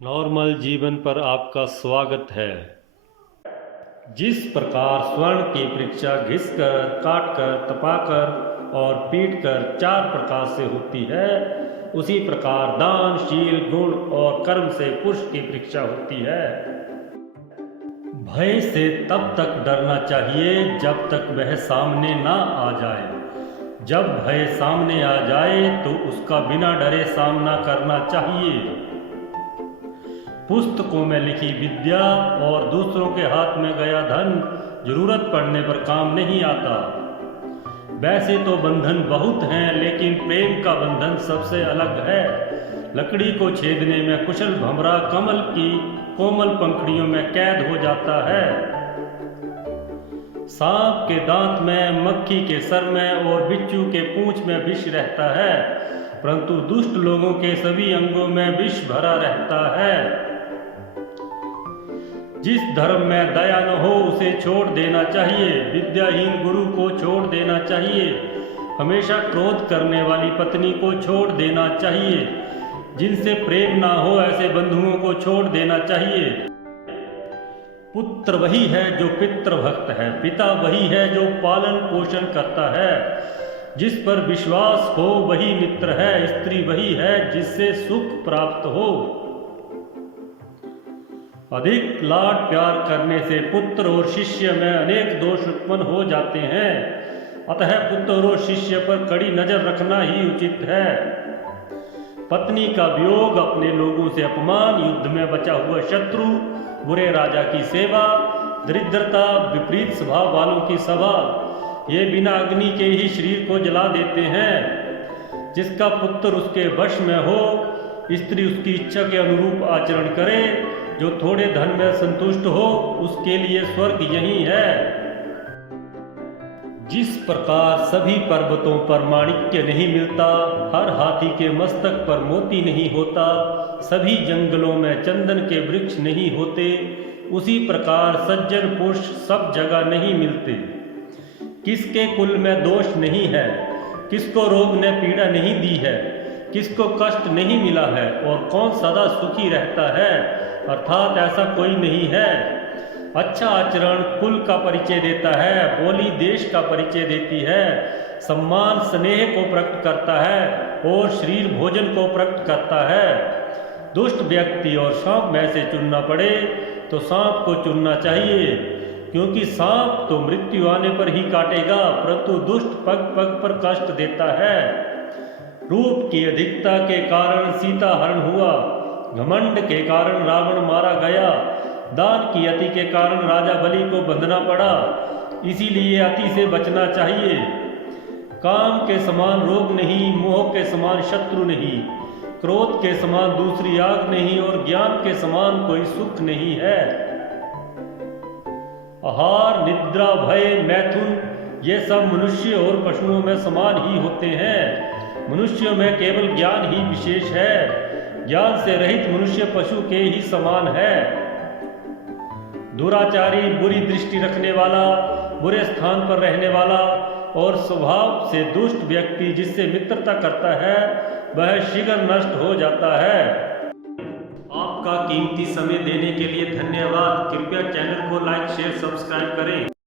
Normal जीवन पर आपका स्वागत है। जिस प्रकार स्वर्ण की परीक्षा घिसकर, काटकर, तपाकर और पीटकर 4 प्रकार से होती है, उसी प्रकार दान, शील, गुण और कर्म से पुरुष की परीक्षा होती है। भय से तब तक डरना चाहिए जब तक वह सामने ना आ जाए। जब भय सामने आ जाए तो उसका बिना डरे सामना करना चाहिए। पुस्तकों में लिखी विद्या और दूसरों के हाथ में गया धन जरूरत पड़ने पर काम नहीं आता। वैसे तो बंधन बहुत हैं, लेकिन प्रेम का बंधन सबसे अलग है। लकड़ी को छेदने में कुशल भंवरा कमल की कोमल पंखुड़ियों में कैद हो जाता है। सांप के दांत में, मक्खी के सर में और बिच्छू के पूंछ में विष रहता है, परंतु दुष्ट लोगों के सभी अंगों में विष भरा रहता है। जिस धर्म में दया न हो उसे छोड़ देना चाहिए। विद्याहीन गुरु को छोड़ देना चाहिए। हमेशा क्रोध करने वाली पत्नी को छोड़ देना चाहिए। जिनसे प्रेम ना हो ऐसे बंधुओं को छोड़ देना चाहिए। पुत्र वही है जो पितृभक्त है, पिता वही है जो पालन पोषण करता है। जिस पर विश्वास हो वही मित्र है, स्त्री वही है जिससे सुख प्राप्त हो। अधिक लाड प्यार करने से पुत्र और शिष्य में अनेक दोष उत्पन्न हो जाते हैं। अतः पुत्र और शिष्य पर कड़ी नजर रखना ही उचित है। पत्नी का वियोग, अपने लोगों से अपमान, युद्ध में बचा हुआ शत्रु, बुरे राजा की सेवा, दरिद्रता, विपरीत स्वभाव वालों की सभा, ये बिना अग्नि के ही शरीर को जला देते हैं। जिसका पुत्र उसके वश में हो, स्त्री उसकी इच्छा के अनुरूप आचरण करे, जो थोड़े धन में संतुष्ट हो, उसके लिए स्वर्ग यही है। जिस प्रकार सभी पर्वतों पर माणिक्य नहीं मिलता, हर हाथी के मस्तक पर मोती नहीं होता, सभी जंगलों में चंदन के वृक्ष नहीं होते, उसी प्रकार सज्जन पुरुष सब जगह नहीं मिलते। किसके कुल में दोष नहीं है, किसको रोग ने पीड़ा नहीं दी है, किसको कष्ट नहीं मिला है और कौन सदा सुखी रहता है, अर्थात ऐसा कोई नहीं है। अच्छा आचरण कुल का परिचय देता है, बोली देश का परिचय देती है, सम्मान स्नेह को प्रकट करता है और शरीर भोजन को प्रकट करता है। दुष्ट व्यक्ति और सांप में से चुनना पड़े तो सांप को चुनना चाहिए, क्योंकि सांप तो मृत्यु आने पर ही काटेगा, परंतु दुष्ट पग पग पर कष्ट देता है। रूप की अधिकता के कारण सीता हरण हुआ, घमंड के कारण रावण मारा गया, दान की अति के कारण राजा बलि को बंधना पड़ा। इसीलिए अति से बचना चाहिए। काम के समान रोग नहीं, मोह के समान शत्रु नहीं, क्रोध के समान दूसरी आग नहीं और ज्ञान के समान कोई सुख नहीं है। आहार, निद्रा, भय, मैथुन ये सब मनुष्य और पशुओं में समान ही होते हैं। मनुष्यों में केवल ज्ञान ही विशेष है। ज्ञान से रहित मनुष्य पशु के ही समान है। दुराचारी, बुरी दृष्टि रखने वाला, बुरे स्थान पर रहने वाला और स्वभाव से दुष्ट व्यक्ति जिससे मित्रता करता है, वह शीघ्र नष्ट हो जाता है। आपका कीमती समय देने के लिए धन्यवाद। कृपया चैनल को लाइक, शेयर, सब्सक्राइब करें।